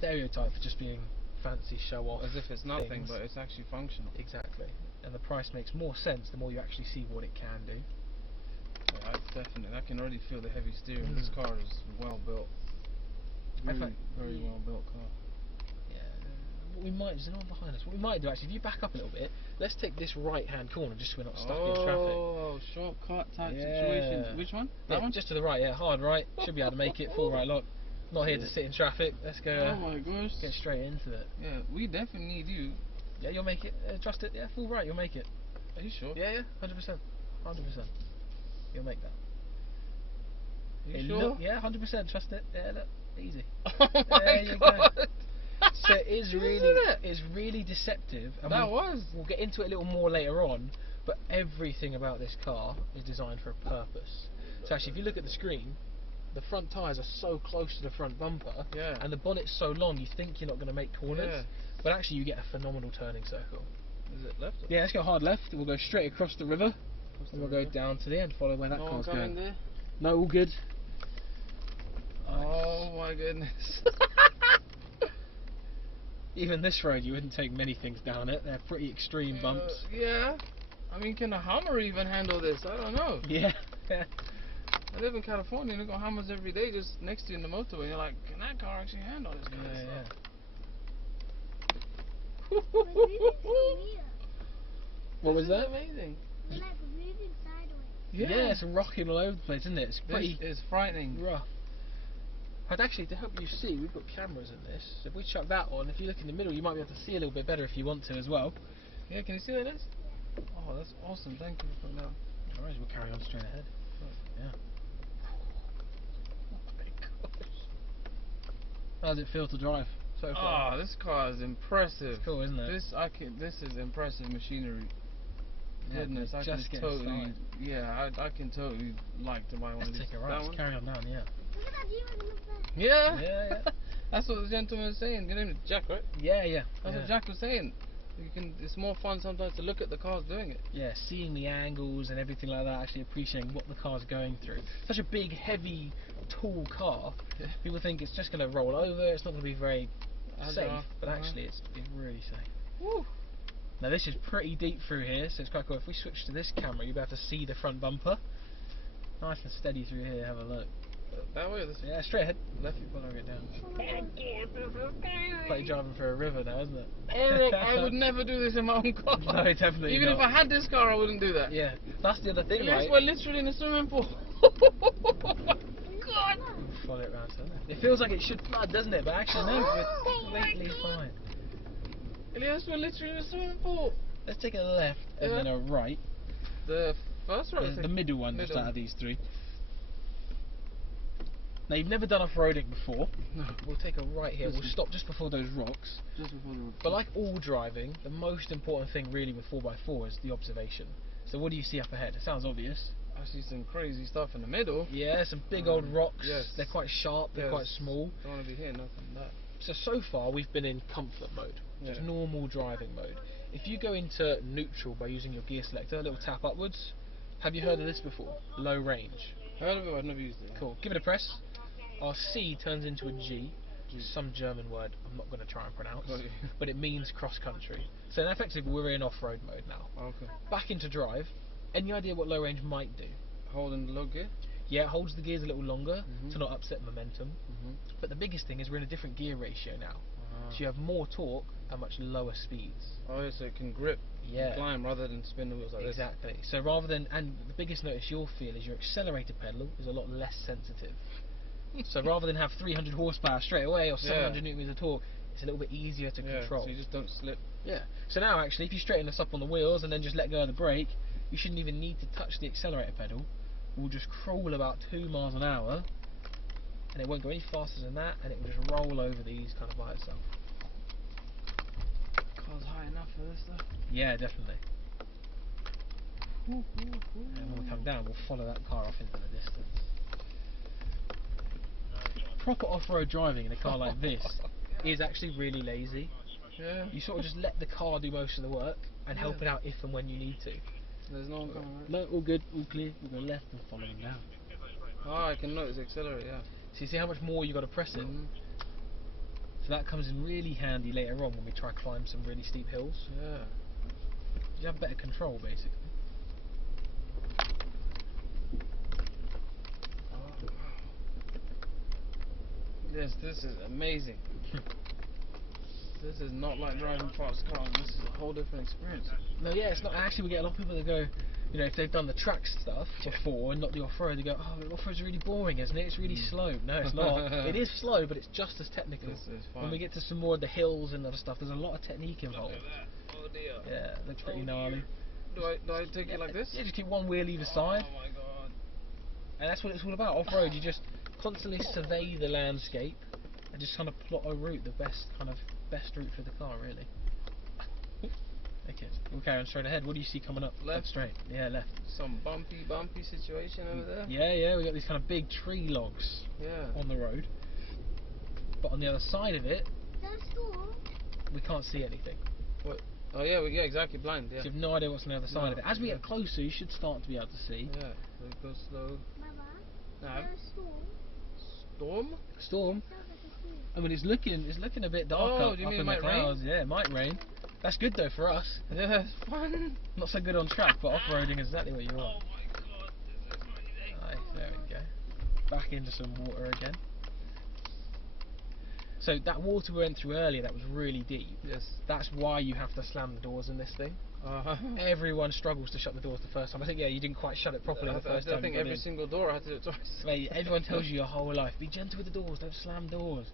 stereotype for just being fancy show off. As if it's nothing, things. but it's actually functional. Exactly. And the price makes more sense the more you actually see what it can do. Yeah, definitely. I can already feel the heavy steering. This car is well built. Really, very well built car. Yeah. What we might, there's no one behind us. What we might do actually, if you back up a little bit, let's take this right hand corner just so we're not stuck in traffic. Oh, shortcut type situation. Which one? That one? Just to the right, yeah, hard right. Should be able to make it, full right lock. Not here to sit in traffic. Let's go. Oh my gosh. Get straight into it. Yeah, we definitely need you. Yeah, you'll make it. Trust it. Yeah, full right, you'll make it. Are you sure? Yeah, 100%. 100%. You'll make that. Are you sure? Yeah, 100%. Trust it. Yeah, look, easy. Oh my god. So it is really, it's really deceptive. And we'll get into it a little more later on, but everything about this car is designed for a purpose. So actually, if you look at the screen, the front tyres are so close to the front bumper, and the bonnet's so long, you think you're not going to make corners, but actually you get a phenomenal turning circle. Is it left? Yeah, let's go hard left. We'll go straight across the river, and we'll go down to the end, follow where that car's going. There? No, all good. Oh my goodness. Even this road, you wouldn't take many things down it. They're pretty extreme bumps. Yeah. I mean, can a Hummer even handle this? I don't know. Yeah. I live in California and I got Hummers every day just next to you in the motorway. You're like, can that car actually handle this kind of stuff? What was that? Amazing. It's like moving sideways. Yeah, it's rocking all over the place, isn't it? It's pretty. It's frightening. Rough. I'd actually, to help you see, we've got cameras in this. So if we chuck that on, if you look in the middle, you might be able to see a little bit better if you want to as well. Yeah, can you see that, Elias? Oh, that's awesome. Thank you for putting that on. Alright, we'll carry on straight ahead. Yeah. Oh my gosh. How does it feel to drive so far? Oh, this car is impressive. It's cool, isn't it? This is impressive machinery. Yeah, Goodness, I just can getting totally. started. Yeah, I can totally like to buy one of these. Let's take it right. Let's carry on down. Yeah. Look at that view on the left there. Yeah. Yeah. That's what the gentleman was saying. Your name is Jack, right? Yeah. That's what Jack was saying. It's more fun sometimes to look at the cars doing it. Yeah, seeing the angles and everything like that, actually appreciating what the car's going through. Such a big, heavy, tall car. People think it's just going to roll over, it's not going to be very safe, but actually it's really safe. Woo. Now this is pretty deep through here, so it's quite cool. If we switch to this camera, you'll be able to see the front bumper. Nice and steady through here, have a look. That way or this way? Yeah, straight ahead. Left foot following it down. Oh god, this is crazy. Like you're driving through a river now, isn't it? I would never do this in my own car. No, definitely Even not. if I had this car, I wouldn't do that. Yeah, that's the other thing, Unless right? we're literally in a swimming pool. Oh my god! Follow it around to the left. It feels like it should flood, doesn't it? But actually no, we're completely fine. Elias, we're literally in a swimming pool. Let's take a left and then a right. The first right? The middle one, just Middle. out of these three. Now you've never done off-roading before. No. We'll take a right here. We'll stop just before those rocks. Just before the But like all driving, the most important thing really with 4x4 is the observation. So what do you see up ahead? It sounds obvious. I see some crazy stuff in the middle. Yeah, some big old rocks. Yes. They're quite sharp, they're quite small. Don't want to be hitting nothing like that. So far we've been in comfort mode, just normal driving mode. If you go into neutral by using your gear selector, a little tap upwards. Have you heard of this before? Low range. Heard of it, I've never used it. Cool. Give it a press. Our C turns into a G, some German word I'm not going to try and pronounce, but it means cross country. So effectively we're in off-road mode now. Okay. Back into drive. Any idea what low range might do? Holding the low gear? Yeah, it holds the gears a little longer to not upset momentum. But the biggest thing is we're in a different gear ratio now. So you have more torque at much lower speeds. Oh, yeah, so it can grip and climb rather than spin the wheels like this. Exactly. So rather than, and the biggest notice you'll feel is your accelerator pedal is a lot less sensitive. So rather than have 300 horsepower straight away or 700 newton meters of torque, it's a little bit easier to control. So you just don't slip. Yeah. So now actually, if you straighten this up on the wheels and then just let go of the brake, you shouldn't even need to touch the accelerator pedal. We'll just crawl about 2 miles an hour, and it won't go any faster than that, and it will just roll over these kind of by itself. Car's high enough for this stuff. Yeah, definitely. And when we come down, we'll follow that car off into the distance. Proper off-road driving in a car like this is actually really lazy. Yeah. You sort of just let the car do most of the work and help it out if and when you need to. There's no one coming, right? No, all good, all clear. We'll go left and follow him down. Oh, I can notice the accelerator, yeah. So you see how much more you got to press it? So that comes in really handy later on when we try to climb some really steep hills. Yeah. You have better control, basically. Oh, wow. Yes, this is amazing. This is not like driving fast cars. This is a whole different experience. No, yeah, it's not. Actually, we get a lot of people that go, you know, if they've done the track stuff before and not the off-road, they go, oh, the off-road's really boring, isn't it? It's really slow. No, it's not. It is slow, but it's just as technical. This is fun. When we get to some more of the hills and other stuff, there's a lot of technique involved. Look at that. Oh dear. Yeah, it looks pretty Oh, gnarly. dear. Do I take it like this? Yeah, just keep one wheel either side. Oh my god. And that's what it's all about. Off-road, you just constantly survey the landscape and just kind of plot a route, the best route for the car, really. Okay, we'll carry on straight ahead. What do you see coming up? Left? Straight. Yeah, left. Some bumpy situation over there. Yeah, we got these kind of big tree logs on the road. But on the other side of it, we can't see anything. What? Oh yeah, exactly, blind. Yeah. So you have no idea what's on the other side of it. As we get closer, you should start to be able to see. Yeah. So it goes slow. Mama, Storm? Storm. I mean, it's looking a bit dark Oh, up, do you up mean in it the might rain? clouds. Yeah, it might rain. That's good though for us. Yeah, it's fun. Not so good on track, but off-roading is exactly what you want. Oh my god, this is amazing. Nice, there we go. Back into some water again. So that water we went through earlier, that was really deep. Yes. That's why you have to slam the doors in this thing. Everyone struggles to shut the doors the first time. I think, yeah, you didn't quite shut it properly the first time. I think every single door I had to do it twice. Mate, everyone tells you your whole life, be gentle with the doors, don't slam doors.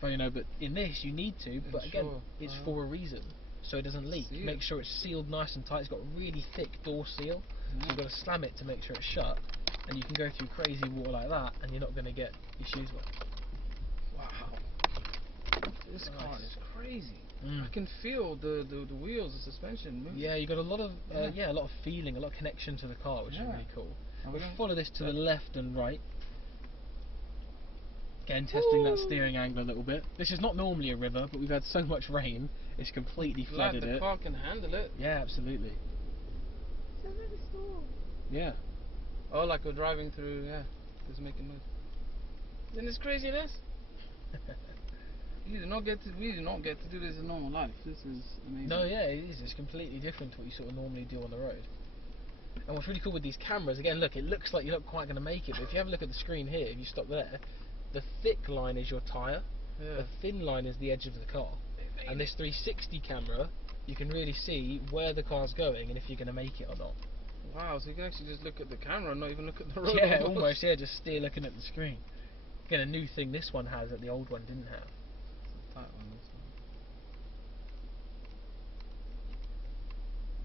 But you know, but in this you need to. But again, it's for a reason, so it doesn't leak. Make sure it's sealed nice and tight. It's got a really thick door seal, so you've got to slam it to make sure it's shut. And you can go through crazy water like that, and you're not going to get your shoes wet. Wow, this car is crazy. I can feel the wheels, the suspension moving. Yeah, you got a lot of a lot of feeling, a lot of connection to the car, which is really cool. We'll follow this to the left and right. Again, testing that steering angle a little bit. This is not normally a river, but we've had so much rain, it's completely flooded it. The car can handle it. Yeah, absolutely. Sounds like a storm. Yeah. Oh, like we're driving through, it's making noise. Isn't this craziness? We do not get to do this in normal life. This is amazing. No, yeah, it is. It's completely different to what you sort of normally do on the road. And what's really cool with these cameras, again, look, it looks like you're not quite going to make it, but if you have a look at the screen here, if you stop there, the thick line is your tyre, the thin line is the edge of the car. And this 360 camera, you can really see where the car's going and if you're going to make it or not. Wow, so you can actually just look at the camera and not even look at the road. Yeah, almost, yeah, just steer looking at the screen. Again, a new thing this one has that the old one didn't have. It's a tight one, this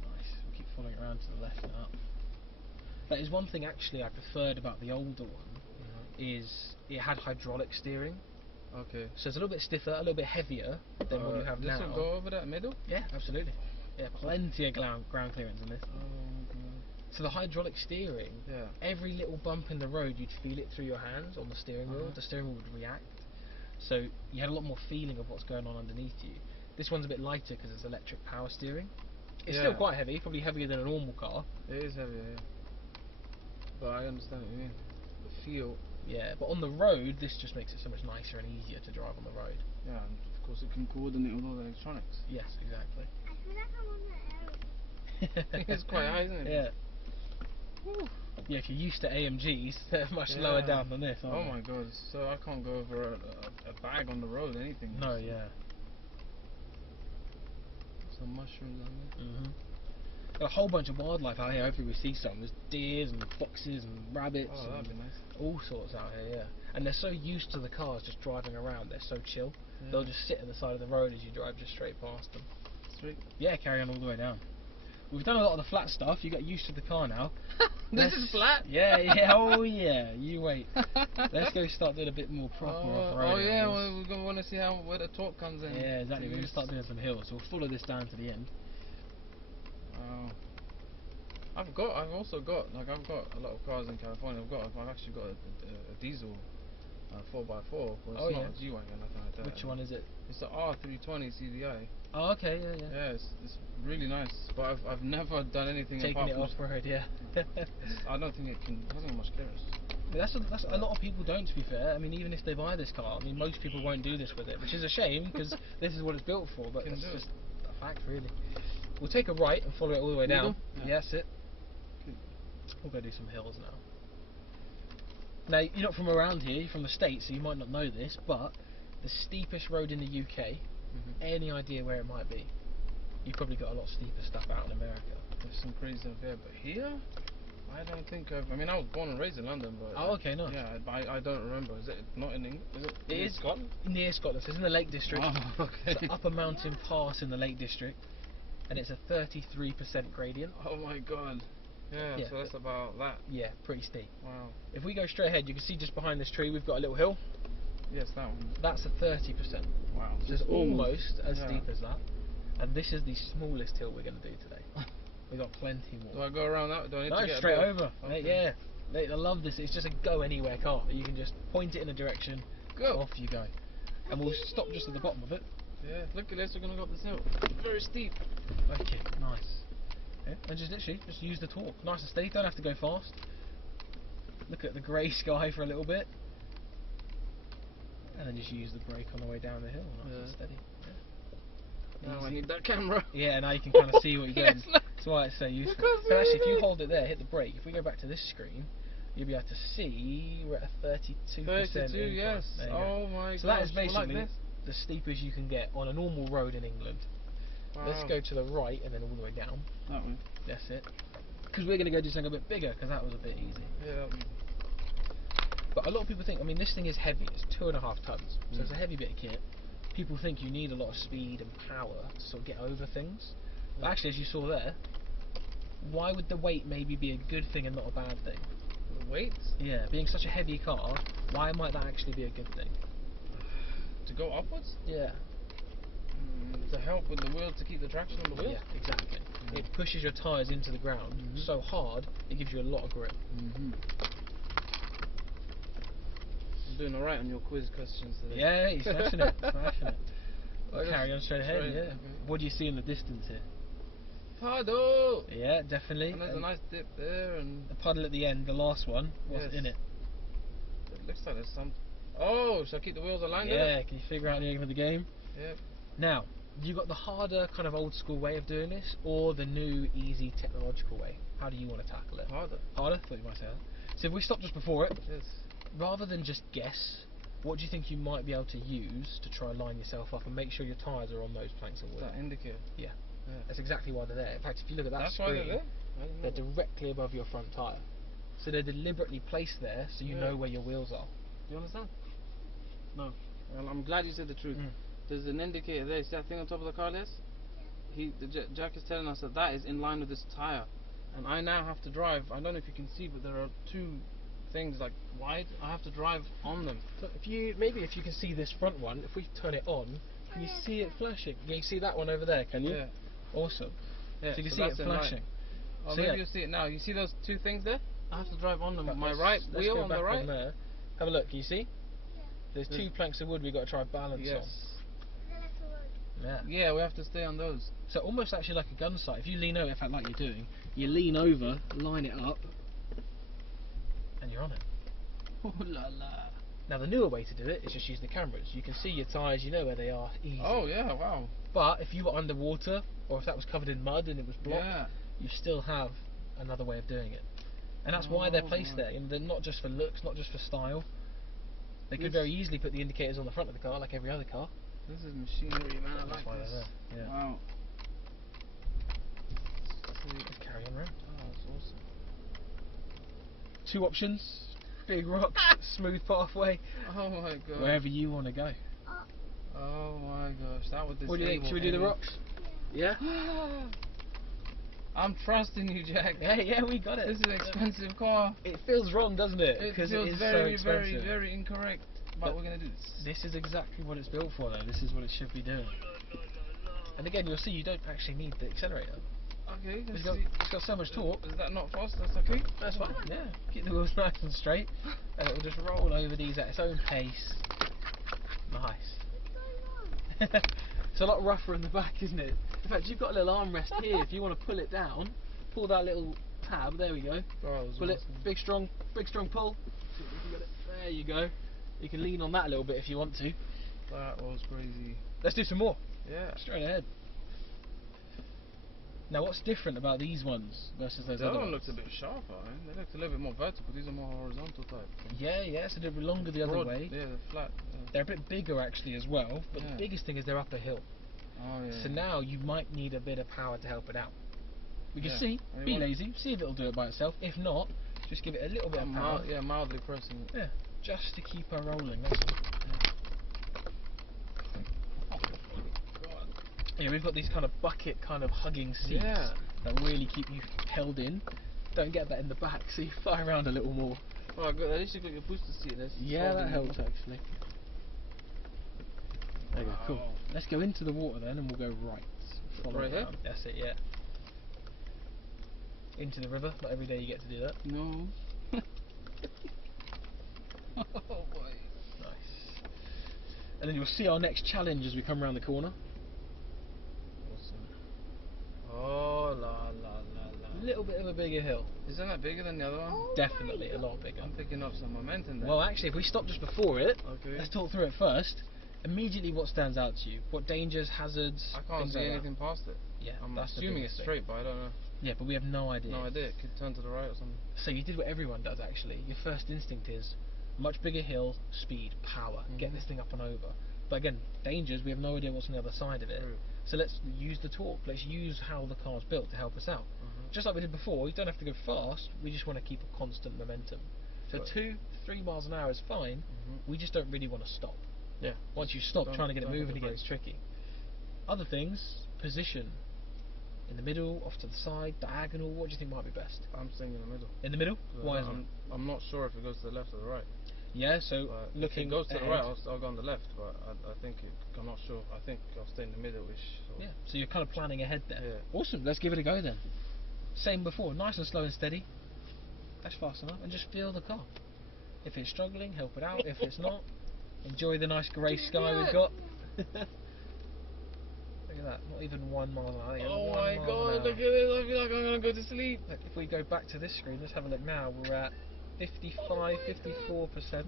one. Nice, we'll keep following around to the left and up. That is one thing actually I preferred about the older one, is it had hydraulic steering. Okay. So it's a little bit stiffer, a little bit heavier than what you have now. This will go over that middle? Yeah, absolutely. Yeah, plenty of ground clearance in this. Oh god. So the hydraulic steering, every little bump in the road you'd feel it through your hands on the steering wheel. The steering wheel would react. So you had a lot more feeling of what's going on underneath you. This one's a bit lighter because it's electric power steering. It's still quite heavy, probably heavier than a normal car. It is heavier, yeah. But I understand what you mean. The feel. Yeah, but on the road, this just makes it so much nicer and easier to drive on the road. Yeah, and of course it can coordinate with all the electronics. Yes, exactly. I feel like I'm on the aeroplane. It's quite high, isn't it? Yeah. Woo. Yeah, if you're used to AMGs, they're much lower down than this, aren't Oh they? my god, so I can't go over a bag on the road, anything. No, yeah. Some mushrooms on there. A whole bunch of wildlife out here. Hopefully we see some. There's deers and foxes and rabbits. Oh, that'd be nice. All sorts out here, yeah. And they're so used to the cars just driving around. They're so chill. They'll just sit at the side of the road as you drive just straight past them. Sweet. Yeah, carry on all the way down. We've done a lot of the flat stuff. You got used to the car now. This is flat? Yeah. Oh yeah. You wait. Let's go start doing a bit more proper off-road. Oh yeah, we're gonna want to see where the torque comes in. Yeah, exactly. We're gonna start doing some hills. So we'll follow this down to the end. Wow. I've also got a lot of cars in California. I've actually got a diesel 4x4, but it's not a G-Wagon or nothing like that. Which one is it? It's the R320 CDI. Oh, okay, yeah. Yeah, it's really nice, but I've never done anything taking apart it from off road, yeah. I don't think it hasn't got much clearance. That's a lot of people don't, to be fair. I mean, even if they buy this car, I mean, most people won't do this with it, which is a shame because this is what it's built for. But it's just a fact, really. We'll take a right and follow it all the way down. Yeah, that's it. We'll go do some hills now. Now, you're not from around here, you're from the States, so you might not know this, but the steepest road in the UK, any idea where it might be? You've probably got a lot steeper stuff out in America. There's some crazy stuff there, but here, I don't think I mean, I was born and raised in London, but... Oh, okay, nice. Yeah, I don't remember. Is it not in England? Is it? It is Scotland? Near Scotland, so it's in the Lake District. Oh, okay. It's an upper mountain pass in the Lake District, and it's a 33% gradient. Oh my god. Yeah, so that's about that. Yeah, pretty steep. Wow. If we go straight ahead, you can see just behind this tree we've got a little hill. Yes, that one. That's a 30%. Wow. So it's almost as steep as that. And this is the smallest hill we're going to do today. We've got plenty more. Do I go around that? Do I need to get straight over. Okay. Yeah. I love this. It's just a go anywhere car. You can just point it in a direction, go, off you go. And we'll stop just at the bottom of it. Yeah, look at this, we're going to go up this hill. Very steep. Okay, nice. Yeah, and just literally, just use the torque. Nice and steady, don't have to go fast. Look at the grey sky for a little bit. And then just use the brake on the way down the hill, nice and steady. Yeah. Now I need that camera. Yeah, now you can kind of see what you're doing. Yes, that's why it's so useful. So actually, if you hold it there, hit the brake, if we go back to this screen, you'll be able to see we're at a 32%. 32, yes. Oh my god. So that is basically the steepest you can get on a normal road in England. Wow. Let's go to the right and then all the way down. That way. That's it. Because we're going to go do something a bit bigger, because that was a bit easy. Yeah. But a lot of people think, I mean, this thing is heavy. It's 2.5 tons, so it's a heavy bit of kit. People think you need a lot of speed and power to sort of get over things. But actually, as you saw there, why would the weight maybe be a good thing and not a bad thing? The weight? Yeah, being such a heavy car, why might that actually be a good thing? To go upwards? Yeah. To help with the wheel to keep the traction on the wheel? Yeah, exactly. It pushes your tyres into the ground so hard, it gives you a lot of grip. I'm doing alright on your quiz questions today. Yeah, he's smashing it, smashing it. Carry on straight ahead, Okay. What do you see in the distance here? Puddle! Yeah, definitely. And there's a nice dip there and... The puddle at the end, the last one, what's in it? It looks like there's some... Oh, should I keep the wheels aligned? Yeah, can you figure out the aim of the game? Yep. Now, you got the harder kind of old school way of doing this, or the new easy technological way? How do you want to tackle it? Harder. Harder? Thought you might say that. So if we stop just before it, Yes. rather than just guess, what do you think you might be able to use to try and line yourself up and make sure your tyres are on those planks of wood? That indicator. Yeah. That's exactly why they're there. In fact, if you look at that screen, why they're there? they're directly above your front tyre. So they're deliberately placed there so you know where your wheels are. You understand? No. Well, I'm glad you said the truth. There's an indicator there. See that thing on top of the car, Liz? Jack is telling us that is in line with this tyre. And I now have to drive. I don't know if you can see, but there are two things like wide. I have to drive on them. So if you can see this front one, if we turn it on, can you see it flashing? Can you see that one over there? Can you? Yeah. Awesome. Yeah, so you can see it flashing. Oh, so maybe you'll see it now. You see those two things there? I have to drive on them. My Let's wheel go on back the right. on there. Have a look. Can you see? There's two planks of wood we've got to try and balance on. Yeah. Yeah, we have to stay on those. So almost actually like a gun sight. If you lean over, in fact, like you're doing, you lean over, line it up, and you're on it. Oh la la. Now the newer way to do it is just use the cameras. You can see your tyres, you know where they are, easy. Oh yeah, wow. But if you were underwater, or if that was covered in mud and it was blocked, you still have another way of doing it. And that's why they're placed there. And they're not just for looks, not just for style. They could very easily put the indicators on the front of the car, like every other car. This is machinery, man. I like this. Yeah. Wow. Just carry on around. Oh, that's awesome. Two options: big rocks, smooth pathway. Oh my god. Wherever you want to go. Oh my gosh, that would disable. What do you think? Should we do the rocks? Yeah. I'm trusting you, Jack. Yeah, we got it. This is an expensive car. It feels wrong, doesn't it? It Because feels it is very, so very, expensive. very incorrect. But we're gonna do this. This is exactly what it's built for, though. This is what it should be doing. And again, you'll see you don't actually need the accelerator. Okay, It's got so much torque. Is that not fast? That's okay? That's fine. Yeah. Keep the wheels nice and straight, and it will just roll over these at its own pace. Nice. It's a lot rougher in the back, isn't it? In fact, you've got a little armrest here. If you want to pull it down, pull that little tab. There we go. Oh, pull it. Big strong pull. There you go. You can lean on that a little bit if you want to. That was crazy. Let's do some more. Yeah. Straight ahead. Now, what's different about these ones versus those other ones? That one looks a bit sharper, man. They look a little bit more vertical. These are more horizontal type things. Yeah, so they're longer the other way. Yeah, they're flat. Yeah. They're a bit bigger actually as well, but the biggest thing is they're up a hill. Oh, yeah. So now you might need a bit of power to help it out. We can see, be lazy, see if it'll do it by itself. If not, just give it a little bit of power. Mildly pressing it. Yeah, just to keep her rolling, that's all. Yeah, we've got these kind of bucket kind of hugging seats that really keep you held in. Don't get that in the back, so you fly around a little more. Oh, good. At least you got your booster seat. Yeah, that helps actually. There you go, cool. Let's go into the water then, and we'll go right. Follow right here? That's it, yeah. Into the river. Not every day you get to do that. No. Oh boy. Nice. And then you'll see our next challenge as we come around the corner. Oh, la la la la. A little bit of a bigger hill. Isn't that bigger than the other one? Oh, Definitely a lot bigger. I'm picking up some momentum there. Well, actually, if we stop just before it, okay. let's talk through it first. Immediately, what stands out to you? What dangers, hazards? I can't see anything past it. Yeah, I'm assuming it's straight, but I don't know. Yeah, but we have no idea. No idea. It could turn to the right or something. So you did what everyone does actually. Your first instinct is much bigger hill, speed, power. Get this thing up and over. But again, dangers, we have no idea what's on the other side of it. True. So let's use the torque. Let's use how the car's built to help us out. Just like we did before, you don't have to go fast. We just want to keep a constant momentum. So 2-3 miles an hour is fine. We just don't really want to stop. Yeah. Once you stop trying to get it moving again, it's tricky. Other things, position. In the middle, off to the side, diagonal. What do you think might be best? I'm staying in the middle. In the middle? Why is it? I'm not sure if it goes to the left or the right. Yeah, so looking. If it goes to the right, I'll go on the left, but I think I'm not sure. I think I'll stay in the middle-ish. So. Yeah, so you're kind of planning ahead there. Yeah. Awesome, let's give it a go then. Same before, nice and slow and steady. That's fast enough, and just feel the car. If it's struggling, help it out. If it's not, enjoy the nice grey sky we've got. Look at that, not even 1 mile an hour. Oh my god, look at this, I feel like I'm going to go to sleep. Look, if we go back to this screen, let's have a look now. We're at 55, 54%.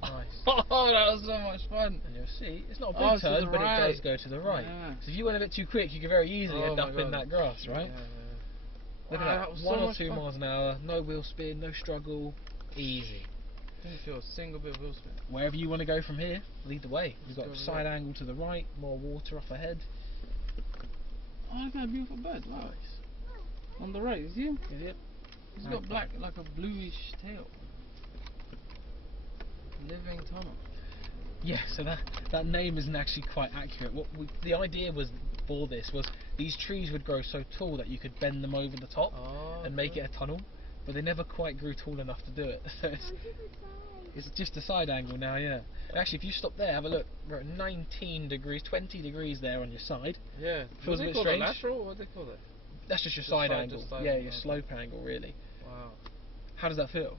Nice. Oh, that was so much fun. And you'll see, it's not a big turn, but it does go to the right. Yeah. So if you went a bit too quick, you could very easily end up in that grass, right? Yeah. Look at that, 1 or 2 miles an hour, no wheel spin, no struggle, easy. Didn't feel a single bit of wheel spin. Wherever you want to go from here, lead the way. We've got side angle to the right, more water up ahead. Oh, look at that beautiful bird. Wow. Nice. On the right, is he? Is it? He's got black, like a bluish tail. Living tunnel. Yeah, so that name isn't actually quite accurate. The idea was for this was these trees would grow so tall that you could bend them over the top and make it a tunnel, but they never quite grew tall enough to do it. So it's just a side angle now, yeah. Actually, if you stop there, have a look. We're at 19 degrees, 20 degrees there on your side. Yeah. Feels a bit strange. Lateral? What do they call it? That's just your side angle. Yeah, your slope angle, really. Wow. How does that feel?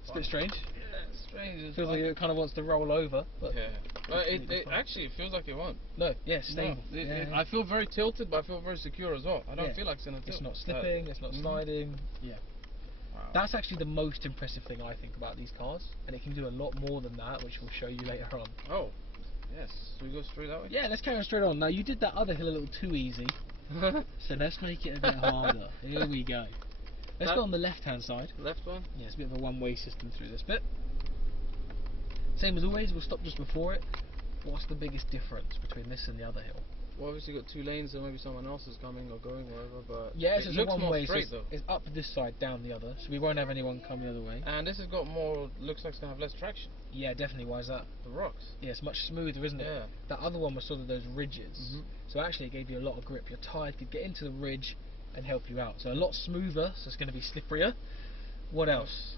It's a bit strange. Yeah, it's strange. It feels like it kind of wants to roll over. But yeah. But it actually feels like it won't. No, yeah, stable. No, I feel very tilted, but I feel very secure as well. I don't feel like it's going to tilt. It's not slipping, it's not sliding. Yeah. Wow. That's actually the most impressive thing I think about these cars, and it can do a lot more than that, which we'll show you later on. Oh, yes. So we go straight that way? Yeah, let's carry on straight on. Now, you did that other hill a little too easy, so let's make it a bit harder. Here we go. Let's go on the left-hand side. Left one? Yeah, it's a bit of a one-way system through this bit. Same as always, we'll stop just before it. What's the biggest difference between this and the other hill? Well, obviously you've got 2 lanes, so maybe someone else is coming or going, whatever, but yeah, it looks more one-way, straight, so it's up this side, down the other, so we won't have anyone come the other way. And this has got more, looks like it's going to have less traction. Yeah, definitely. Why is that? The rocks. Yeah, it's much smoother, isn't it? Yeah. That other one was sort of those ridges, so actually it gave you a lot of grip. Your tyre could get into the ridge and help you out. So a lot smoother, so it's going to be slipperier. What else?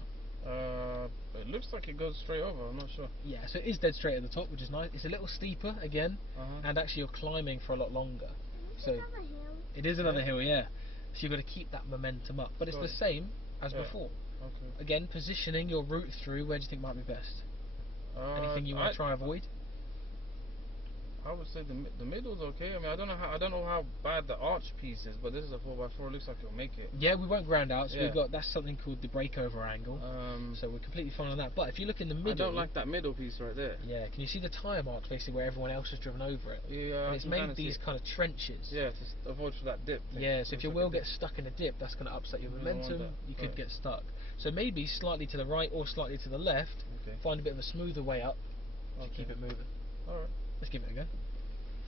It looks like it goes straight over, I'm not sure. Yeah, so it is dead straight at the top, which is nice. It's a little steeper again, and actually you're climbing for a lot longer. So it is another hill, yeah. So you've got to keep that momentum up, but it's the same as before. Okay. Again, positioning your route through. Where do you think might be best? Anything you want to try avoid? I would say the middle's okay. I mean, I don't know how bad the arch piece is, but this is a 4x4. It looks like it'll make it. Yeah, we won't ground out. So we've got that's something called the breakover angle. So we're completely fine on that. But if you look in the middle, I don't like that middle piece right there. Yeah, can you see the tyre marks basically where everyone else has driven over it? Yeah, and it's made these kind of trenches. Yeah, to avoid for that dip. Yeah, so if your wheel gets stuck in a dip, that's going to upset your momentum. You could get stuck. So maybe slightly to the right or slightly to the left. Find a bit of a smoother way up to keep it moving. All right, let's give it a go.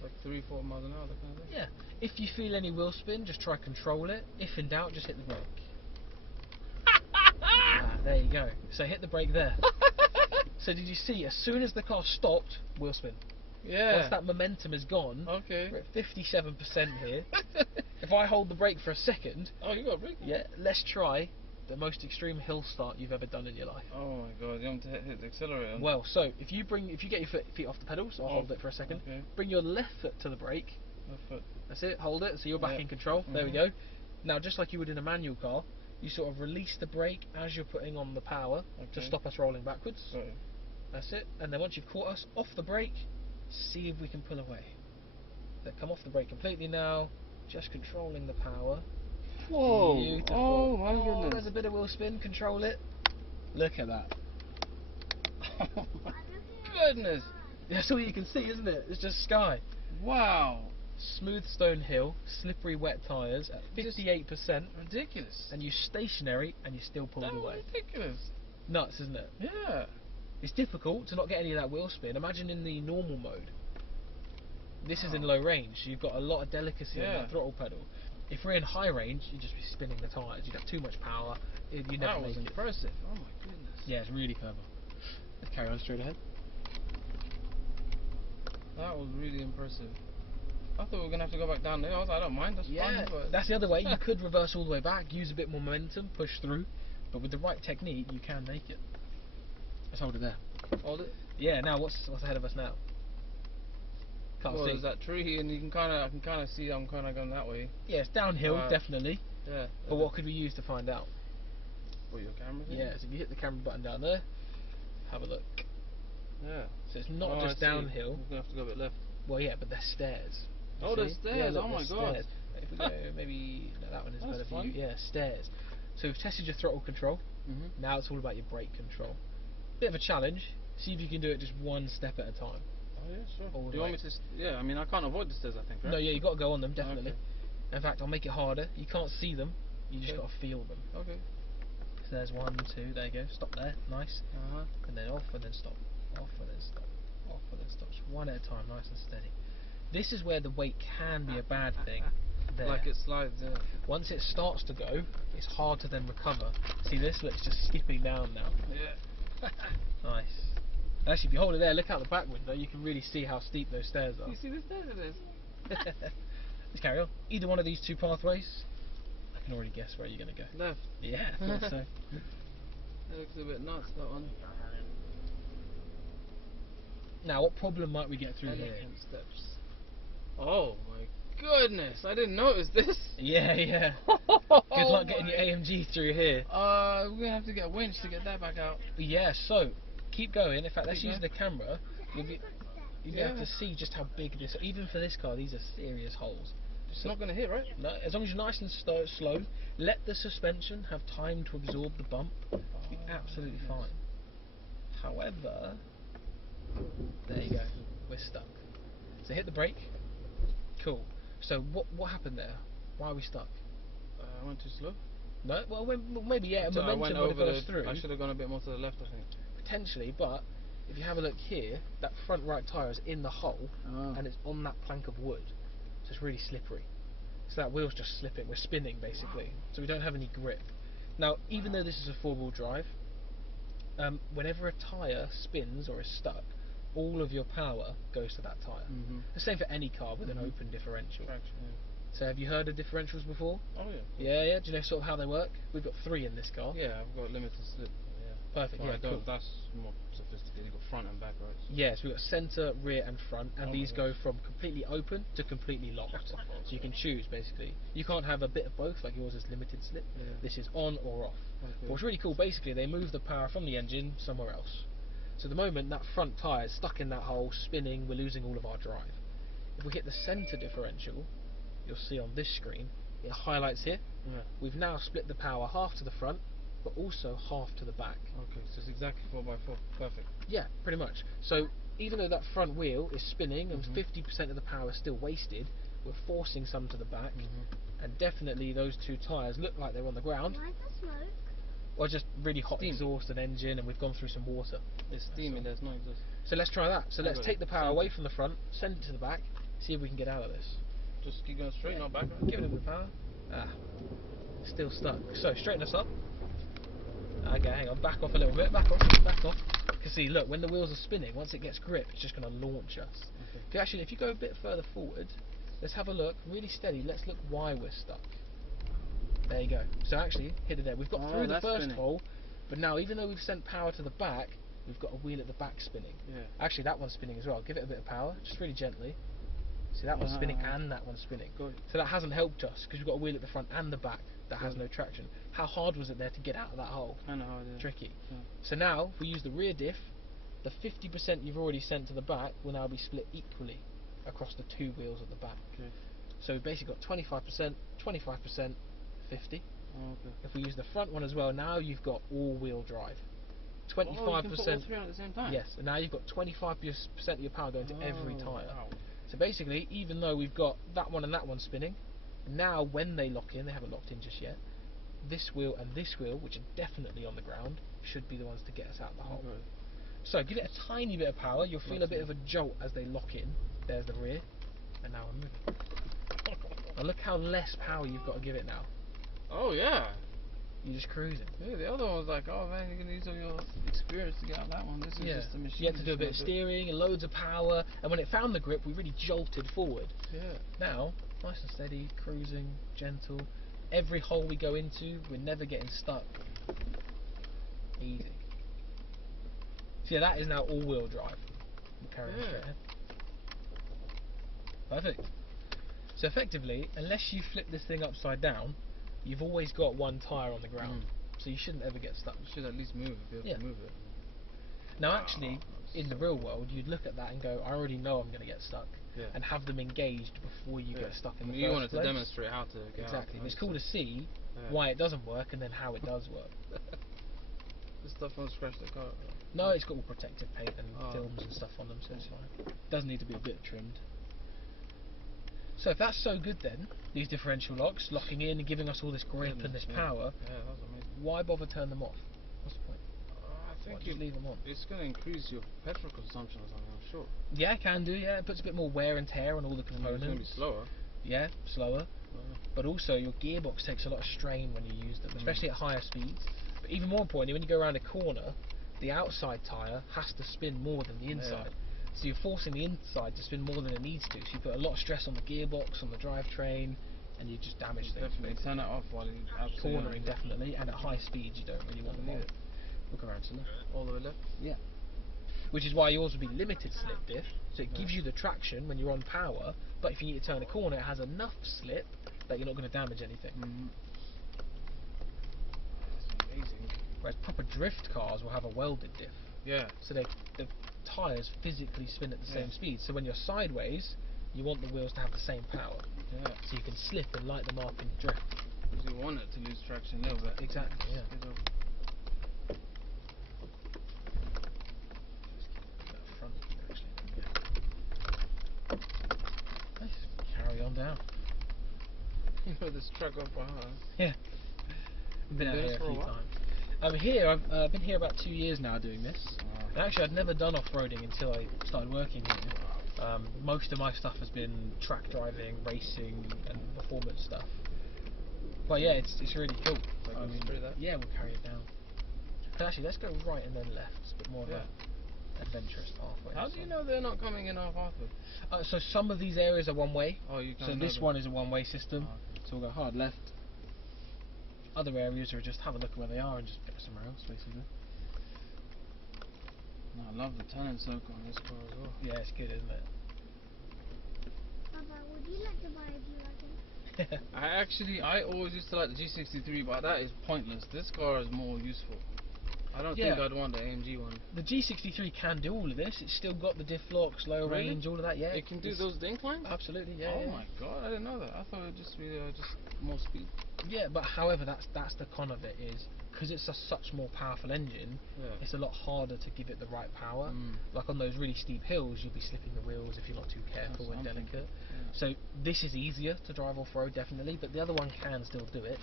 Like 3-4 miles an hour, that kind of thing? Yeah. If you feel any wheel spin, just try control it. If in doubt, just hit the brake. There you go. So hit the brake there. So did you see, as soon as the car stopped, wheel spin. Yeah. Once that momentum is gone, we're at 57% here. If I hold the brake for a second... Oh, you got a brake? Yeah, let's try the most extreme hill start you've ever done in your life. Oh my god, you want to hit the accelerator? Well, so if you get your feet off the pedals, I'll hold it for a second. Bring your left foot to the brake. Left foot. That's it, hold it, so you're back in control. There we go. Now, just like you would in a manual car, you sort of release the brake as you're putting on the power to stop us rolling backwards. That's it. And then once you've caught us off the brake, see if we can pull away. Then come off the brake completely now, just controlling the power. Whoa! Beautiful. Oh my goodness! There's a bit of wheel spin. Control it. Look at that. Oh my goodness! That's all you can see, isn't it? It's just sky. Wow. Smooth stone hill, slippery wet tyres at 58%. Ridiculous. And you're stationary and you still pulled away. Ridiculous. Nuts, isn't it? Yeah. It's difficult to not get any of that wheel spin. Imagine in the normal mode. This is in low range, so you've got a lot of delicacy on that throttle pedal. If we're in high range, you'd just be spinning the tyres. You'd have too much power. You'd never make it. That was impressive. Oh my goodness. Yeah, it's really clever. Let's carry on straight ahead. That was really impressive. I thought we were going to have to go back down there. I was like, I don't mind, that's fun. But that's the other way. You could reverse all the way back, use a bit more momentum, push through. But with the right technique, you can make it. Let's hold it there. Hold it? Yeah, now what's ahead of us now? Can't see. There's that tree, and I can kind of see I'm kind of going that way. Yeah, it's downhill, definitely. Yeah. But what could we use to find out? What, your camera thing? Yeah, so if you hit the camera button down there, have a look. Yeah. So it's not just downhill. We're going to have to go a bit left. Well, yeah, but there's stairs. Oh, there's stairs. Yeah, look, oh my god. Stairs. If we go, maybe no, that one is better for you. Yeah, stairs. So we've tested your throttle control. Now it's all about your brake control. Bit of a challenge. See if you can do it just one step at a time. Oh yeah, sure. Do you want me to? Yeah, I mean I can't avoid the stairs, I think, right? No, yeah, you got to go on them definitely. In fact, I'll make it harder. You can't see them. You just got to feel them. Okay. So there's 1, 2. There you go. Stop there. Nice. And then off and then stop. Off and then stop. Off and then stop. Just one at a time, nice and steady. This is where the weight can be a bad thing. There. Like it slides. Yeah. Once it starts to go, it's hard to then recover. See this? Look, it's just skipping down now. Yeah. Nice. Actually, if you hold it there, look out the back window, you can really see how steep those stairs are. You see the stairs it is? Let's carry on. Either one of these two pathways, I can already guess where you're going to go. Left. Yeah, I thought so. That looks a bit nuts, that one. Now, what problem might we get through here? Steps. Oh my goodness, I didn't notice this. Yeah. Good luck getting your AMG through here. We're going to have to get a winch to get that back out. Yeah, so, keep going. In fact, let's use the camera. You'll be able to see just how big this... Even for this car, these are serious holes. It's not going to hit, right? No, as long as you're nice and slow, let the suspension have time to absorb the bump. You'll be absolutely fine. However, there you go. We're stuck. So hit the brake. Cool. So what happened there? Why are we stuck? I went too slow. No, well maybe yeah. So momentum would have got us through. I should have gone a bit more to the left, I think. Potentially, but if you have a look here, that front right tyre is in the hole and it's on that plank of wood, so it's really slippery. So that wheel's just slipping. We're spinning basically, so we don't have any grip. Now, even though this is a four-wheel drive, whenever a tyre spins or is stuck, all of your power goes to that tyre. The same for any car with an open differential. So have you heard of differentials before? Oh yeah. Yeah. Do you know sort of how they work? We've got 3 in this car. Yeah, I've got limited slip. Yeah. Perfect. Yeah, cool. That's more sophisticated. You've got front and back, right? Yes, we've got centre, rear and front, and these go from completely open to completely locked. So you can choose basically. You can't have a bit of both, like yours is limited slip. This is on or off. But what's really cool, basically, they move the power from the engine somewhere else. So at the moment that front tyre is stuck in that hole, spinning, we're losing all of our drive. If we hit the centre differential, you'll see on this screen, it highlights here. Yeah. We've now split the power half to the front, but also half to the back. Okay, so it's exactly 4x4, perfect. Yeah, pretty much. So even though that front wheel is spinning and 50% of the power is still wasted, we're forcing some to the back, and definitely those two tyres look like they're on the ground. Why is there smoke? Or just really hot Steam. Exhaust and engine, and we've gone through some water. It's steaming, there's no exhaust. So let's try that. So let's take the power Center. away from the front, send it to the back, see if we can get out of this. Just keep going straight, not back. Right? Give it a bit of power. Still stuck. So straighten us up. Okay, hang on, back off a little bit, back off. You can see, look, when the wheels are spinning, once it gets grip, it's just going to launch us. Okay. Actually, if you go a bit further forward, let's have a look, really steady, let's look why we're stuck. There you go. So actually, hit it there. We've got through the first hole, but now even though we've sent power to the back, we've got a wheel at the back spinning. Yeah. Actually, that one's spinning as well. Give it a bit of power, just really gently. See, that one's spinning and that one's spinning. Good. So that hasn't helped us, because we've got a wheel at the front and the back that has no traction. How hard was it there to get out of that hole? Kind of hard, yeah. Tricky. Yeah. So now, if we use the rear diff, the 50% you've already sent to the back will now be split equally across the two wheels at the back. Okay. So we've basically got 25%, 25%, 50. Oh, okay. If we use the front one as well, now you've got all-wheel drive. 25%. You can put all three on at the same time? Yes, and now you've got 25% of your power going to every tyre. Wow. So basically, even though we've got that one and that one spinning, now when they lock in, they haven't locked in just yet, this wheel and this wheel, which are definitely on the ground, should be the ones to get us out of the hole. Okay. So give it a tiny bit of power, you'll feel a bit of a jolt as they lock in. There's the rear, and now we're moving. Now look how less power you've got to give it now. Oh yeah. You're just cruising. Yeah, the other one was like, oh man, you're going to use all your experience to get out that one. This is just a machine. You had to do a bit of steering and loads of power, and when it found the grip, we really jolted forward. Yeah. Now, nice and steady, cruising, gentle. Every hole we go into, we're never getting stuck. Easy. So yeah, that is now all-wheel drive. We're carrying straight ahead. Perfect. So effectively, unless you flip this thing upside down, you've always got one tyre on the ground. So you shouldn't ever get stuck. You should at least move if you have to move it. Now actually, in the real world, you'd look at that and go, I already know I'm going to get stuck. Yeah. And have them engaged before you get stuck in the first place. You wanted to demonstrate how to get Exactly. out. It's cool to see why it doesn't work and then how it does work. This stuff won't scratch the car. No, it's got all protective paint and films and stuff on them, so it's fine. Does need to be a bit trimmed. So if that's so good then, these differential locks, locking in and giving us all this grip and this power, that's amazing. why bother turn them off? What's the point? I think just leave them on. It's going to increase your petrol consumption or something, I'm sure. Yeah, it can do, yeah. It puts a bit more wear and tear on all the components. It's going to be slower. Yeah, slower. But also your gearbox takes a lot of strain when you use them, especially at higher speeds. But even more importantly, when you go around a corner, the outside tyre has to spin more than the inside. So you're forcing the inside to spin more than it needs to. So you put a lot of stress on the gearbox, on the drivetrain, and you just damage things. Definitely turn it off while you're cornering, definitely, and at high speeds you don't really want to need it. Look around to left. All the way left? Yeah. Which is why yours would be limited slip diff, so it gives you the traction when you're on power, but if you need to turn a corner, it has enough slip that you're not going to damage anything. That's amazing. Whereas proper drift cars will have a welded diff. Yeah. So the tyres physically spin at the same speed, so when you're sideways, you want the wheels to have the same power. Yeah. So you can slip and light them up and drift. Because you want it to lose traction a little bit. Exactly, yeah. Carry on down. You know this truck off by heart. Yeah. I've been out here a few times. I've been here about 2 years now doing this. And actually I'd never done off-roading until I started working here. Most of my stuff has been track driving, racing and performance stuff. But yeah, it's really cool. Yeah, we'll carry it down. And actually, let's go right and then left. It's a bit more of an adventurous pathway. How do you know they're not coming in our pathway? So some of these areas are one way. Oh, you can't. So this one is a one-way system. So we'll go hard left. Other areas are just have a look at where they are and just go somewhere else, basically. I love the turning circle on this car as well. Yeah, it's good, isn't it? Papa, would you like to buy a G wagon? I always used to like the G63, but that is pointless. This car is more useful. I don't think I'd want the AMG one. The G63 can do all of this. It's still got the diff locks, low range, all of that. Yeah, it can do those inclines. Absolutely, yeah. Oh my god, I didn't know that. I thought it'd just be just more speed. Yeah, but however, that's the con of it is because it's a such more powerful engine. It's a lot harder to give it the right power. Like on those really steep hills, you'll be slipping the wheels if you're not too careful and delicate. So this is easier to drive off road, definitely, but the other one can still do it.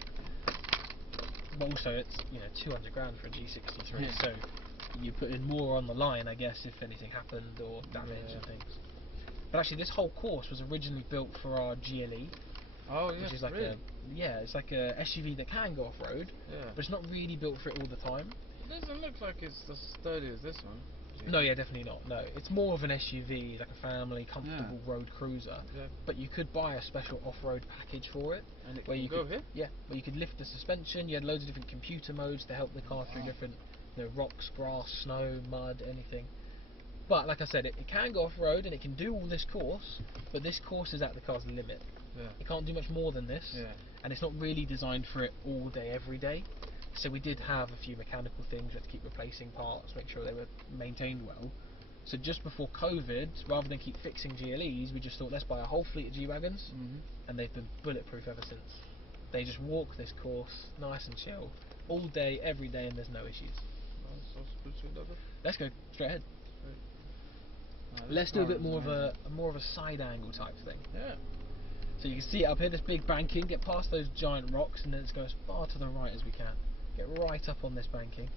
But also, it's 200 grand for a G63, so you put in more on the line, I guess, if anything happened or damage and things. But actually, this whole course was originally built for our GLE. Oh yeah, which is like it's like a SUV that can go off road, but it's not really built for it all the time. It doesn't look like it's as sturdy as this one. No, yeah, definitely not. No, it's more of an SUV, like a family, comfortable road cruiser. But you could buy a special off-road package for it, and it where can you go could, here. Yeah, where you could lift the suspension. You had loads of different computer modes to help the car through different, rocks, grass, snow, mud, anything. But like I said, it can go off-road and it can do all this course, but this course is at the car's limit. It can't do much more than this, and it's not really designed for it all day, every day. So we did have a few mechanical things. We had to keep replacing parts, make sure they were maintained well. So just before COVID, rather than keep fixing GLEs, we just thought let's buy a whole fleet of G-Wagons, and they've been bulletproof ever since. They just walk this course nice and chill, all day, every day, and there's no issues. Let's go straight ahead. Let's do a bit more of a side angle type thing. So you can see it up here, this big banking, get past those giant rocks, and then let's go as far to the right as we can. Get right up on this banking.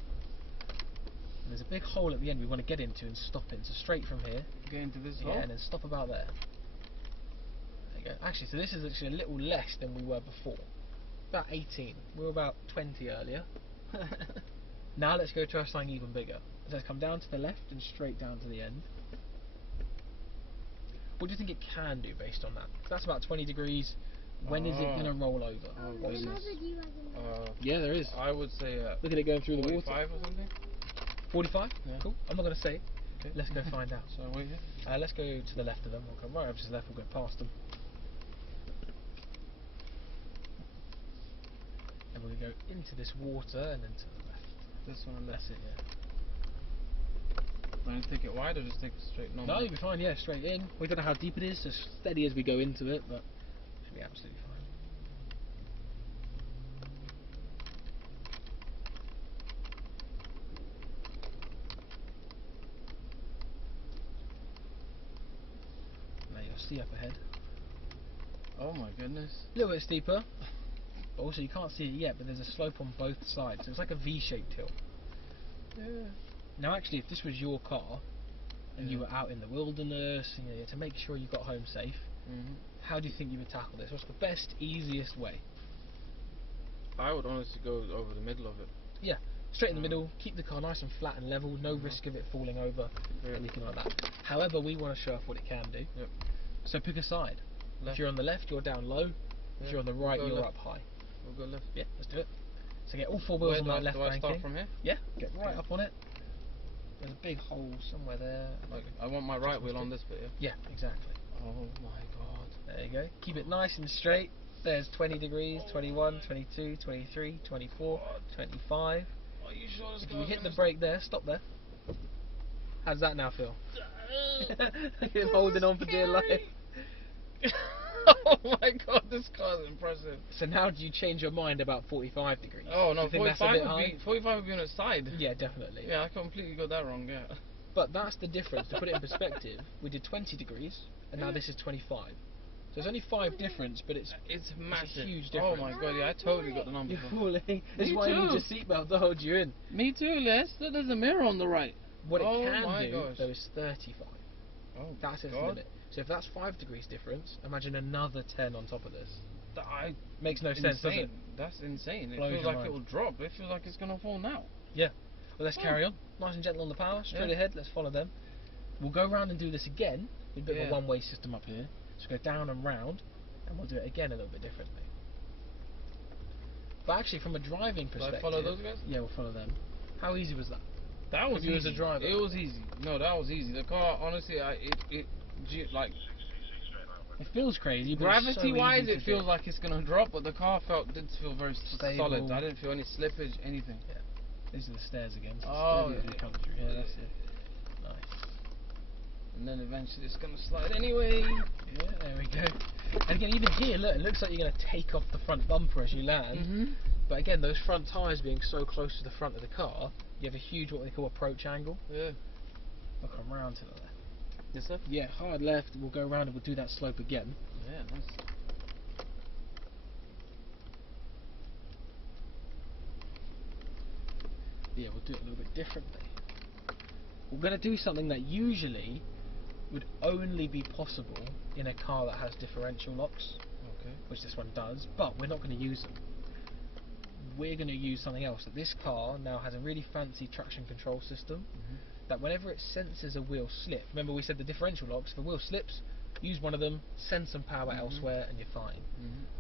And there's a big hole at the end we want to get into and stop into, straight from here. Get into this hole? Yeah, and then stop about there. There you go. Actually, so this is actually a little less than we were before. About 18. We were about 20 earlier. Now let's go try something even bigger. So let's come down to the left and straight down to the end. What do you think it can do based on that? That's about 20 degrees. When is it going to roll over? There's another G-Wagon there. Yeah, there is. I would say look at it going through the water. 45 or something? 45? Yeah. Cool. I'm not going to say. Okay. Let's go find out. So wait here. Let's go to the left of them. We'll come right over to the left. We'll go past them. And we're going to go into this water and then to the left. This one and that's it, yeah. Do I need to take it wide or just take it straight normal? No, you'll be fine, yeah, straight in. We don't know how deep it is, just steady as we go into it, but it should be absolutely fine. Now you'll see up ahead. Oh my goodness. A little bit steeper. But also you can't see it yet, but there's a slope on both sides, so it's like a V-shaped hill. Yeah. Now actually, if this was your car, and you were out in the wilderness, and you had to make sure you got home safe, how do you think you would tackle this? What's the best, easiest way? I would honestly go over the middle of it. Yeah, straight in the middle, keep the car nice and flat and level, no risk of it falling over or anything like that. However, we want to show off what it can do. So pick a side. Left. If you're on the left, you're down low. If you're on the right, you're up high. We'll go left. Yeah, let's do it. So get all four wheels on that left banking. Do I start from here? Yeah, get right up on it. There's a big hole somewhere there. Like, I want my right wheel on this bit, yeah? Yeah, exactly. Oh my god. There you go. Keep it nice and straight. There's 20 degrees, 21, 22, 23, 24, 25. Are you sure this if you hit the brake there, stop there. How does that now feel? You're holding on for dear life. Oh my god, this car is impressive. So now do you change your mind about 45 degrees? Oh no, 45 would be on its side. Yeah, definitely. Yeah, I completely got that wrong, yeah. But that's the difference. To put it in perspective, we did 20 degrees, and now this is 25. So it's only 5 difference, but it's massive. It's a huge difference. Oh my god, yeah, I totally got the number. You're falling. That's why you need your seatbelt to hold you in. Me too, Les. There's a mirror on the right. What it can do, though, is 35. Oh, that's its limit. So if that's 5 degrees difference, imagine another 10 on top of this. Makes no sense, does it? That's insane. It Blows feels your like mind. it will drop. It feels like it's going to fall now. Yeah. Well, let's carry on. Nice and gentle on the power. Straight ahead. Let's follow them. We'll go round and do this again. With a bit of a one-way system up here. So go down and round, and we'll do it again a little bit differently. But actually, from a driving perspective... Follow those guys? Yeah, we'll follow them. How easy was that? That was easy. As a driver? It was easy. No, that was easy. The car, honestly, it feels crazy. Gravity-wise, it feels like it's gonna drop, but the car did feel very solid. I didn't feel any slippage, anything. Yeah. These are the stairs again. So oh, yeah. Come through. Yeah, that's it. Nice. And then eventually it's gonna slide anyway. Yeah, there we go. And again, even here, look, it looks like you're gonna take off the front bumper as you land. But again, those front tyres being so close to the front of the car, you have a huge what they call approach angle. Yeah. I'll come round to the left. This left? Yeah, hard left. We'll go around and we'll do that slope again. Yeah, nice. Yeah, we'll do it a little bit differently. We're going to do something that usually would only be possible in a car that has differential locks, which this one does, but we're not going to use them. We're going to use something else. That this car now has a really fancy traction control system that whenever it senses a wheel slip, remember we said the differential locks, if a wheel slips, use one of them, send some power elsewhere and you're fine.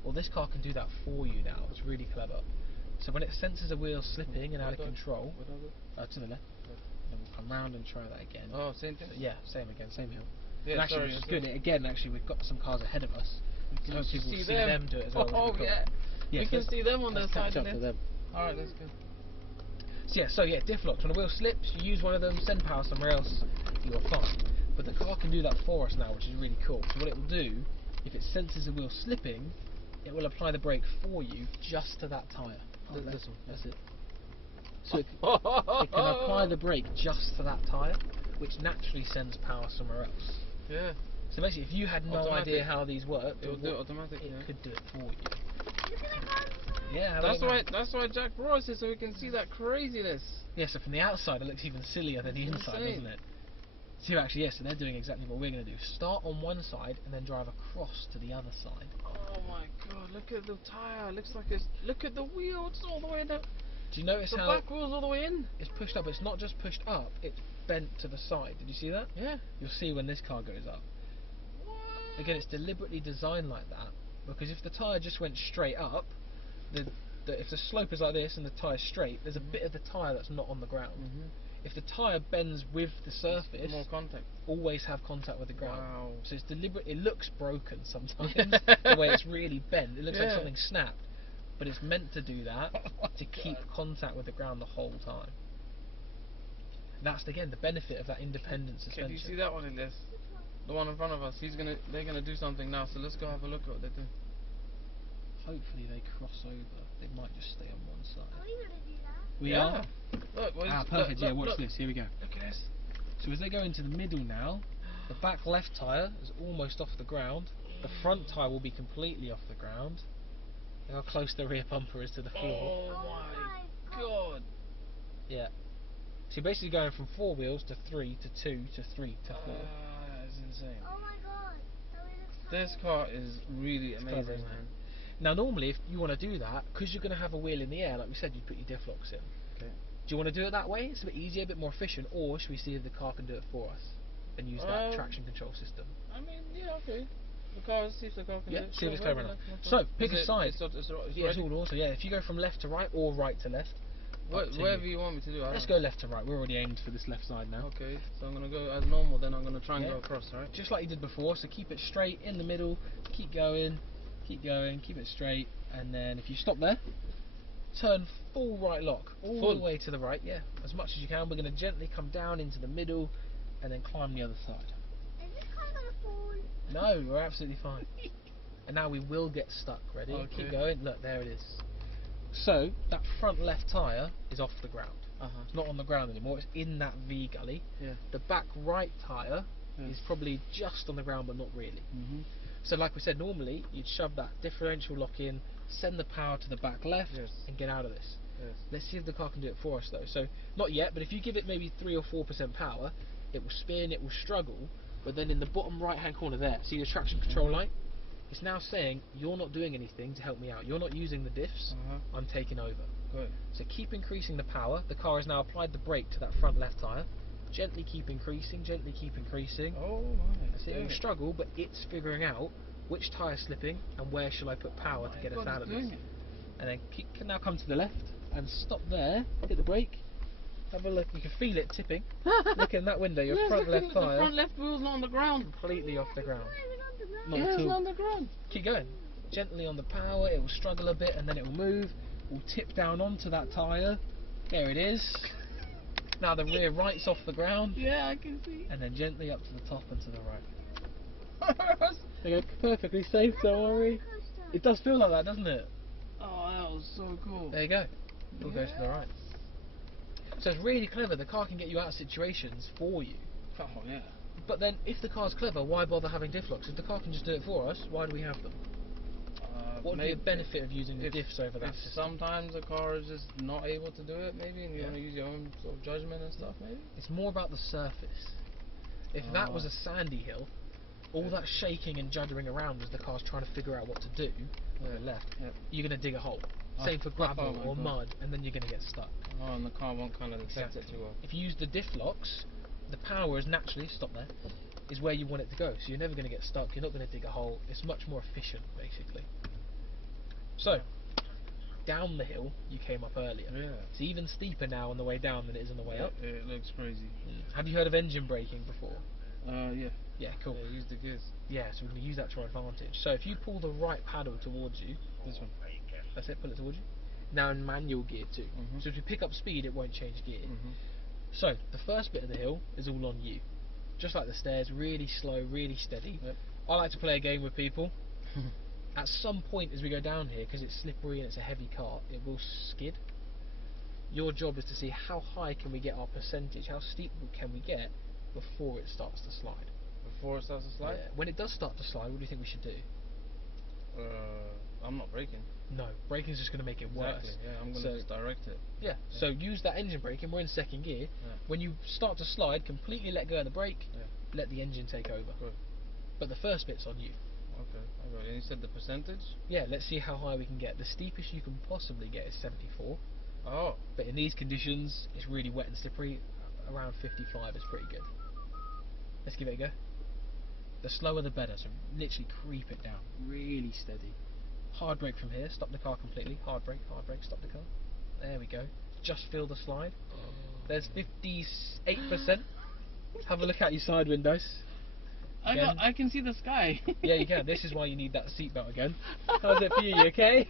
Well, this car can do that for you now. It's really clever. So when it senses a wheel slipping and out of control, to the left, then we'll come round and try that again. Oh, same thing? So, yeah, same again, same hill. Yeah, and actually, which is good. Again, actually, we've got some cars ahead of us. So hopefully we'll see them do it as well. Oh, yeah. We can see them on the side of them. Alright, that's good. So yeah, diff locks. When a wheel slips, you use one of them, send power somewhere else, you're fine. But the car can do that for us now, which is really cool. So what it will do, if it senses a wheel slipping, it will apply the brake for you just to that tyre. This one. That's it. So it can apply the brake just to that tyre, which naturally sends power somewhere else. Yeah. So basically, if you had no idea how these work, it would do it automatically. It could do it for you. Yeah, that's why Jack brought us so we can see that craziness. Yeah, so from the outside it looks even sillier than the inside, doesn't it? So actually, yes, so they're doing exactly what we're going to do. Start on one side and then drive across to the other side. Oh my god, look at the tyre. Looks like it's... Look at the wheel, it's all the way down. Do you notice how... The back wheel's all the way in. It's pushed up, it's not just pushed up, it's bent to the side. Did you see that? Yeah. You'll see when this car goes up. What? Again, it's deliberately designed like that, because if the tyre just went straight up, if the slope is like this and the tyre's straight, there's a bit of the tyre that's not on the ground. If the tyre bends with the surface, more contact. Always have contact with the ground. Wow. So it's deliberate. It looks broken sometimes, the way it's really bent. It looks like something snapped, but it's meant to do that to keep contact with the ground the whole time. That's again the benefit of that independent suspension. Can you see that one, Elias? The one in front of us. They're gonna do something now. So let's go have a look at what they do. Hopefully they cross over. They might just stay on one side. Are we gonna do that? We are. Look, perfect. Look, watch this. Here we go. Look at this. So as they go into the middle now, the back left tyre is almost off the ground. The front tyre will be completely off the ground. Look how close the rear bumper is to the floor. Oh my god. Yeah. So you're basically going from 4 wheels to 3 to 2 to 3 to 4. That's insane. Oh my god. This car is really amazing, man. Now normally if you want to do that, because you're going to have a wheel in the air, like we said, you put your diff locks in. Okay. Do you want to do it that way? It's a bit easier, a bit more efficient, or should we see if the car can do it for us and use that traction control system? I mean, yeah, okay. See if the car can do it. See if it's clever enough. So, pick a side. It's all also, if you go from left to right or right to left. Whatever you want me to do. Let's go left to right. We're already aimed for this left side now. Okay, so I'm going to go as normal, then I'm going to try and go across, right? Just like you did before, so keep it straight in the middle, keep going, keep it straight, and then if you stop there, turn full right lock, all the way to the right, as much as you can. We're going to gently come down into the middle, and then climb the other side. Is this car going to fall? No, we're absolutely fine. And now we will get stuck, ready? Okay. Keep going, look, there it is. So, that front left tyre is off the ground. It's not on the ground anymore, it's in that V gully. The back right tyre is probably just on the ground, but not really. So like we said, normally you'd shove that differential lock in, send the power to the back left, and get out of this. Let's see if the car can do it for us though. So, not yet, but if you give it maybe 3 or 4% power, it will spin, it will struggle, but then in the bottom right hand corner there, see the traction control light? It's now saying, you're not doing anything to help me out. You're not using the diffs, I'm taking over. Good. So keep increasing the power. The car has now applied the brake to that front left tyre. Gently keep increasing, gently keep increasing. Oh my. That's it. It will struggle, but it's figuring out which tyre is slipping and where shall I put power to get us out of this. And then can now come to the left and stop there, hit the brake. Have a look, you can feel it tipping. Look in that window, your front left tyre. The front left wheel's not on the ground. Completely off the ground. Not at all. It's on the ground. Keep going. Gently on the power, it will struggle a bit and then it will move. We'll tip down onto that tyre. There it is. Now the rear right's off the ground. Yeah, I can see. And then gently up to the top and to the right. They go perfectly safe, don't worry. It does feel like that, doesn't it? Oh, that was so cool. There you go. It all goes to the right. So it's really clever. The car can get you out of situations for you. Oh, yeah. But then, if the car's clever, why bother having diff locks? If the car can just do it for us, why do we have them? What would be a benefit of using the diffs over that system? Sometimes a car is just not able to do it, maybe, and you want to use your own sort of judgment and stuff, maybe? It's more about the surface. If that was a sandy hill, all that shaking and juddering around as the car's trying to figure out what to do, on the left, you're going to dig a hole. Same for gravel or mud, and then you're going to get stuck. Oh, and the car won't kind of detect it too well. If you use the diff locks, the power is naturally, is where you want it to go. So you're never going to get stuck, you're not going to dig a hole. It's much more efficient, basically. So, down the hill, you came up earlier. Yeah. It's even steeper now on the way down than it is on the way up. It looks crazy. Have you heard of engine braking before? Yeah. Yeah, cool. Yeah, use the gears. Yeah, so we're going to use that to our advantage. So if you pull the right paddle towards you, this one. That's it, pull it towards you. Now in manual gear too. So if you pick up speed, it won't change gear. So the first bit of the hill is all on you. Just like the stairs, really slow, really steady. I like to play a game with people. At some point as we go down here, because it's slippery and it's a heavy car, it will skid. Your job is to see how high can we get our percentage, how steep can we get before it starts to slide. Before it starts to slide? Yeah. When it does start to slide, what do you think we should do? I'm not braking. No, braking is just going to make it worse. Yeah, I'm going to just direct it. Yeah, so use that engine braking. We're in second gear. When you start to slide, completely let go of the brake, let the engine take over. Good. But the first bit's on you. Okay. And you said the percentage? Yeah, let's see how high we can get. The steepest you can possibly get is 74. Oh. But in these conditions, it's really wet and slippery. Around 55 is pretty good. Let's give it a go. The slower the better, so literally creep it down. Really steady. Hard brake from here, stop the car completely. Hard brake, stop the car. There we go. Just feel the slide. There's 58%. Have a look out your side windows. I can see the sky. Yeah, you can. This is why you need that seatbelt again. How's it for you? You okay?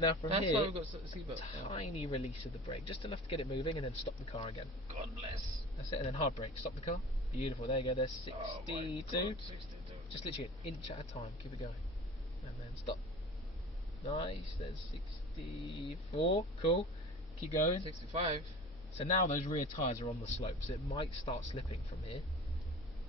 Now from here, why we've got seatbelt. Tiny release of the brake, just enough to get it moving, and then stop the car again. God bless. That's it, and then hard brake, stop the car. Beautiful. There you go. There's 62. Oh my God, 62. Just literally an inch at a time. Keep it going, and then stop. Nice. There's 64. Cool. Keep going. 65. So now those rear tyres are on the slopes. It might start slipping from here.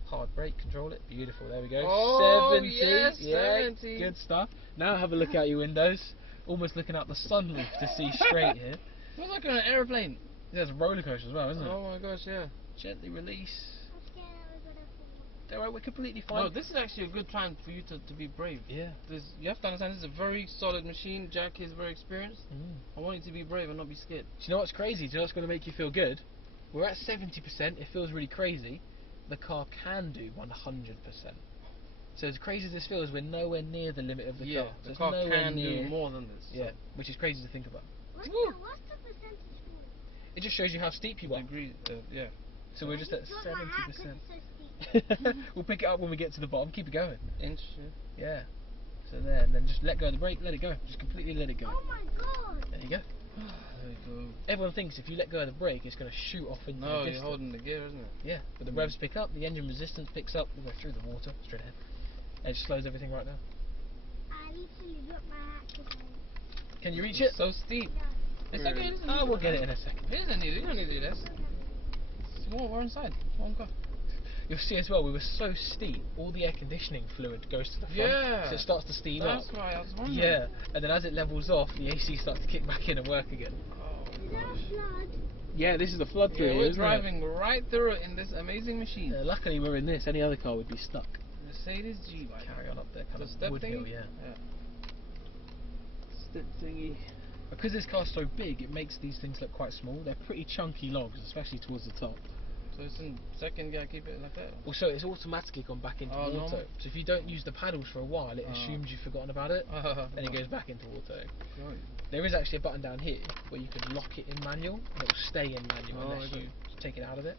Hard brake, control it. Beautiful. There we go. Oh, 70. yes, Yeah, 70. good stuff. Now have a look out your windows. Almost looking out the sunroof to see straight here. Feels like an aeroplane. There's a roller coaster as well, isn't it? Oh my gosh, yeah. Gently release. I'm scared that we're gonna fall. Don't worry, we're completely fine. No, this is actually a good time for you to be brave. Yeah. You have to understand, this is a very solid machine. Jack is very experienced. I want you to be brave and not be scared. Do you know what's crazy? Do you know what's going to make you feel good? We're at 70%. It feels really crazy. The car can do 100%. So as crazy as this feels, we're nowhere near the limit of the car. So the car can do more than this. Yeah, which is crazy to think about. What's the percentage for? It just shows you how steep you are. Yeah. So we're just at 70%. It's so steep. We'll pick it up when we get to the bottom. Keep it going. Inch. Yeah. So there, and then just let go of the brake. Let it go. Just completely let it go. Oh my God. There you go. There you go. Everyone thinks if you let go of the brake, it's going to shoot off into the No, distance. you're holding the gear, isn't it? Yeah, but the revs pick up, the engine resistance picks up, we go through the water, straight ahead. And it slows everything right down. I literally dropped my hat today. Can you reach it? So steep. It's okay, it doesn't need We'll get it in a second. It doesn't need it, you don't need to do this. We're inside. Come on. You'll see as well, we were so steep, all the air conditioning fluid goes to the front. Yeah. So it starts to steam up. That's why I was wondering. Yeah, and then as it levels off, the AC starts to kick back in and work again. Is that a flood? Yeah, this is the flood through. We're driving right through it in this amazing machine. Luckily we're in this, any other car would be stuck. Mercedes G-Wagen. Carry on up there, kind The of step wood hill, thingy? yeah. Step thingy. Because this car's so big, it makes these things look quite small. They're pretty chunky logs, especially towards the top. So it's in second gear, keep it like that? Also, it's automatically gone back into auto. normal. So if you don't use the paddles for a while, it assumes you've forgotten about it, and it goes back into auto. Right. There is actually a button down here where you can lock it in manual, and it will stay in manual unless you take it out of it.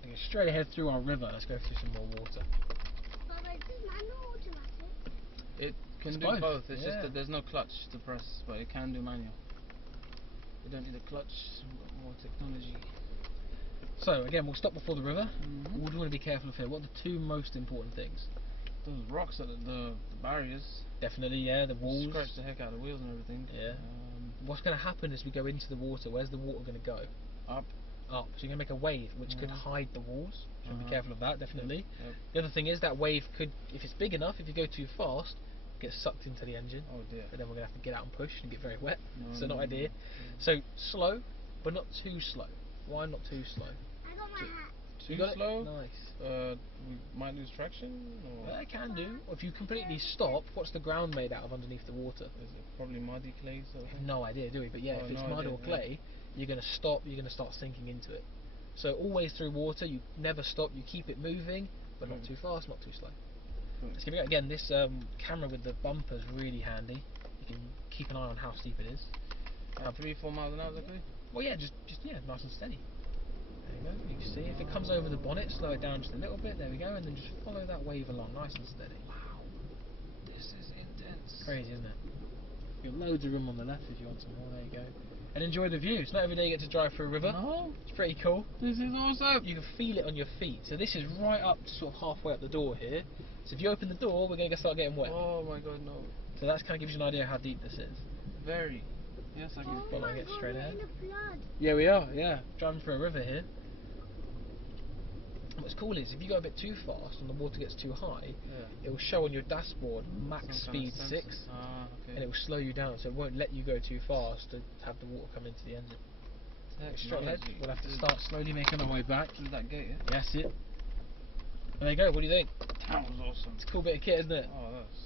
Okay, straight ahead through our river. Let's go through some more water. But is this manual or automatic? can do both. It's just that there's no clutch to press, but it can do manual. We don't need a clutch. We've got more technology. So again, we'll stop before the river. What do we want to be careful of here? What are the two most important things? Those rocks at the barriers. Definitely, yeah. The walls. Scratch the heck out of the wheels and everything. Yeah. What's going to happen as we go into the water? Where's the water going to go? Up. Up. So you're going to make a wave, which could hide the walls. So be careful of that, definitely. Yep. The other thing is that wave could, if it's big enough, if you go too fast, get sucked into the engine. Oh dear. And then we're going to have to get out and push and get very wet. So not ideal. So slow, but not too slow. Why not too slow? I got my hat. Too slow? Nice. We might lose traction? Or? Well, it can do. Or if you completely stop, what's the ground made out of underneath the water? Is it probably muddy clay? We have no idea, do we? But yeah, if it's mud or clay, you're going to stop, you're going to start sinking into it. So always through water, you never stop, you keep it moving, but not too fast, not too slow. Let's give it again. This camera with the bumper is really handy. You can keep an eye on how steep it is. 3-4 miles an hour, exactly? Well, yeah, just nice and steady. There you go. You can see if it comes over the bonnet, slow it down just a little bit. There we go, and then just follow that wave along, nice and steady. Wow, this is intense. Crazy, isn't it? You've got loads of room on the left if you want some more. There you go. And enjoy the view. It's not every day you get to drive through a river. No. It's pretty cool. This is awesome. You can feel it on your feet. So this is right up to sort of halfway up the door here. So if you open the door, we're going to start getting wet. Oh my god, no. So that kind of gives you an idea how deep this is. Very. Yes, I can follow it straight ahead. In a flood. Yeah, we are. Yeah, driving through a river here. And what's cool is if you go a bit too fast and the water gets too high, it will show on your dashboard max speed 6, and it will slow you down, so it won't let you go too fast to have the water come into the engine. Straight ahead. We'll have to start slowly making our way back. Through that gate, yeah? That's it. There you go. What do you think? That was awesome. It's a cool bit of kit, isn't it? Oh, that's